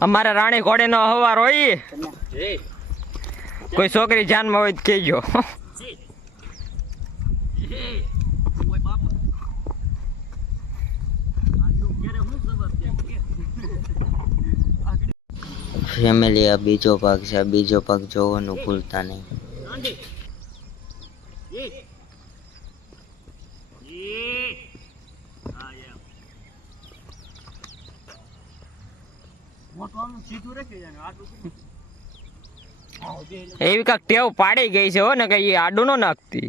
અમારે રાણી ઘોડે નો હવાર હોય. કોઈ છોકરી જાનમાં હોય તો ફેમિલી આ બીજો ભાગ છે આ બીજો ભાગ જોવાનું ભૂલતા નહીં. એવી કાંક ટેવ પાડી ગઈ છે હો ને કઈ આડું નો નાખતી.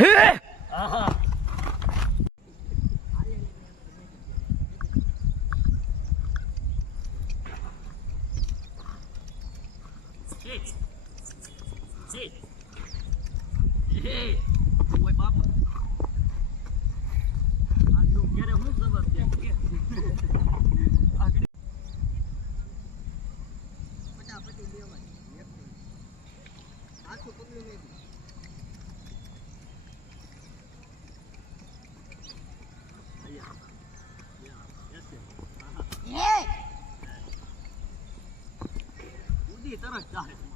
えー。え तरस जाए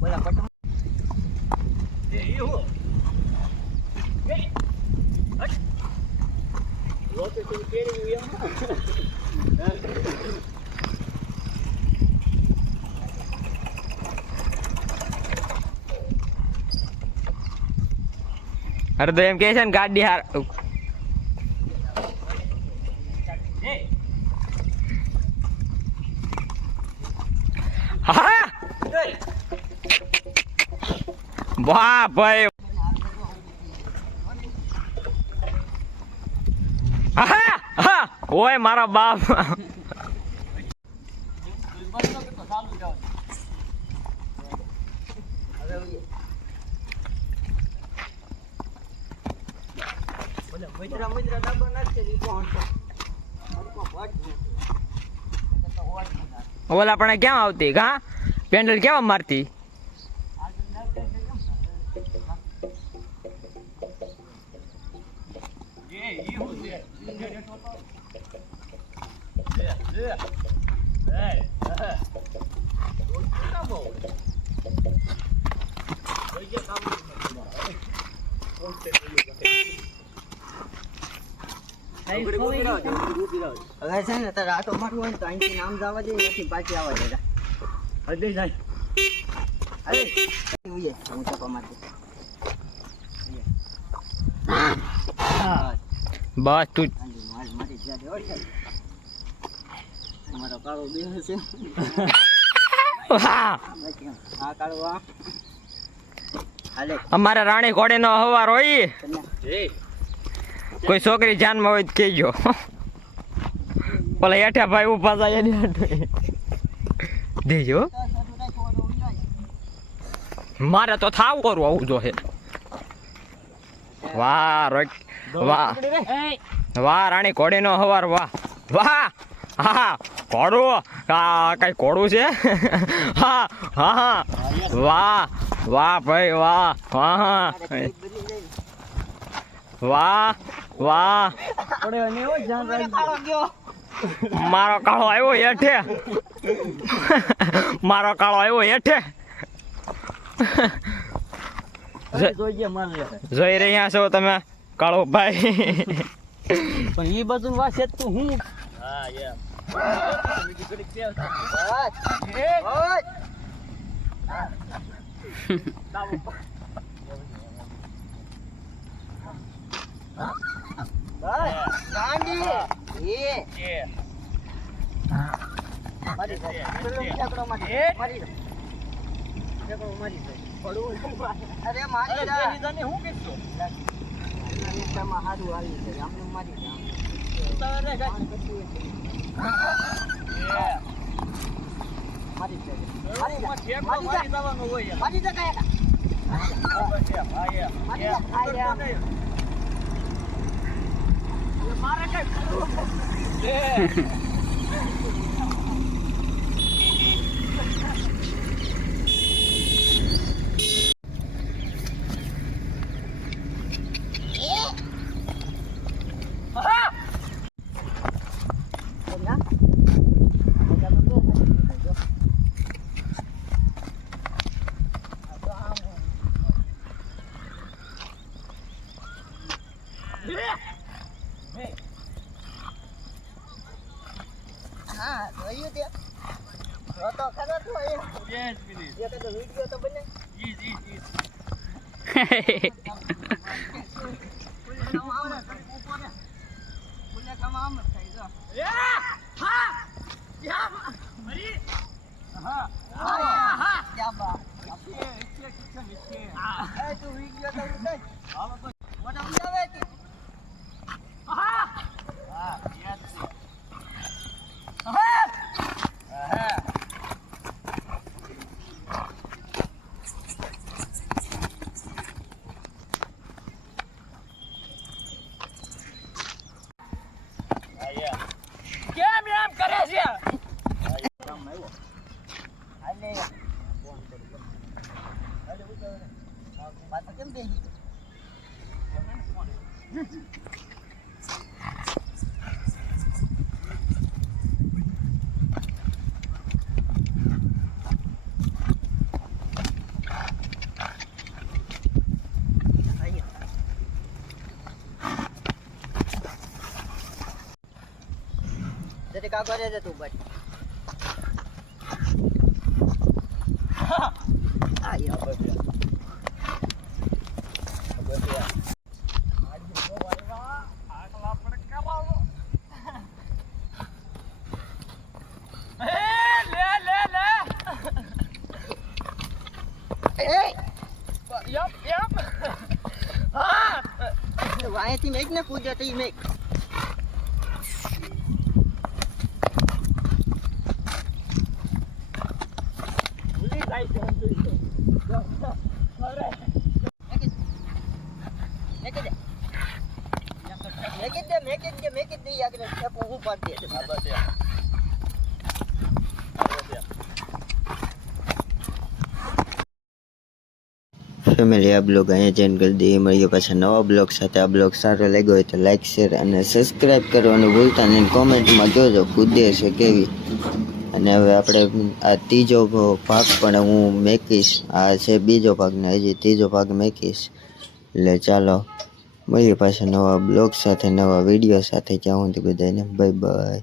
બધા પટમ Lotus inteiro ia. અરે તો એમ કે છે ને ગાડી હાર વાહ ભાઈ હા? ઓય મારા બાપ. ઓલા પણ કેમ આવતી? હા પેન્ડલ કેવા મારતી? હવે છે હોય તો અહીંથી નામ જવા દે નથી પાછી આવવા અરે ઉઈએ હું ચપ્પા મારી બસ તું મારી જ્યાં અમારો કાળો બેહ છે. આ કાળો અમારે રાણી ઘોડીનો હવાર હોય. કોઈ છોકરી જાનમાં હોય કેજો પેલા હેઠા ભાઈ ઊભા થાય દેજો. મારે તો થાવ કરવું આવું જોશે વાહ રોક વાહ. વાહ રાણી ઘોડીનો હવાર. વાહ. વાહ. હા. ઘોડું આ કઈ ઘોડું છે? હા હા હા. વાહ વાહ ભાઈ, વાહ, હા હા. વાહ વાહ. મારો કાળો આવ્યો હેઠે. મારો કાળો આવ્યો હેઠે. જોઈ રહ્યા છો તમે, કાળો ભાઈ. પણ એ બધું વાત છે તું હું હા યાર અરે મારી. હું કીધું હારું આવી છે આમને મારી. મારી જા. મારી જા. મારી જા. મારી જા કાયા. મારી જા. કાયા. હા જોયું તે તો ખરો તો એ એ કદો વિડિયો તો બને જ થાય જો ક્યાં બા એ તું વિડિયો તો ઉતાર મોટા ઉતાવે તું કેમ એમ કરે છે હાલે ફોન કરી હાલે ઉતાવે પાછો કેમ બેહી ગયો? અહીંયા. જરી કાકો રે છે તું બટ આ યો અહીંયાથી મેક ને કૂદ્યો તો મેં મેકી દે મેકી દે મેકી દે આગળ હું પાડી દે ફેમિલી આ બ્લોગ અહીંયા જેન કરી દઈએ. મળીએ પાછા નવા બ્લોગ સાથે. આ બ્લોગ સારો લાગ્યો હોય તો લાઇક શેર અને સબસ્ક્રાઈબ કરવાનું ભૂલતા નહીં. કોમેન્ટમાં જોજો, કૂદે છે કેવી. અને હવે આપણે આ ત્રીજો ભાગ પણ હું મેકીશ. આ છે બીજો ભાગ ને હજી ત્રીજો ભાગ મેકીશ. એટલે ચાલો, મળીએ પાછા નવા બ્લોગ સાથે, નવા વીડિયો સાથે. જ્યાં સુધી બધાને બાય બાય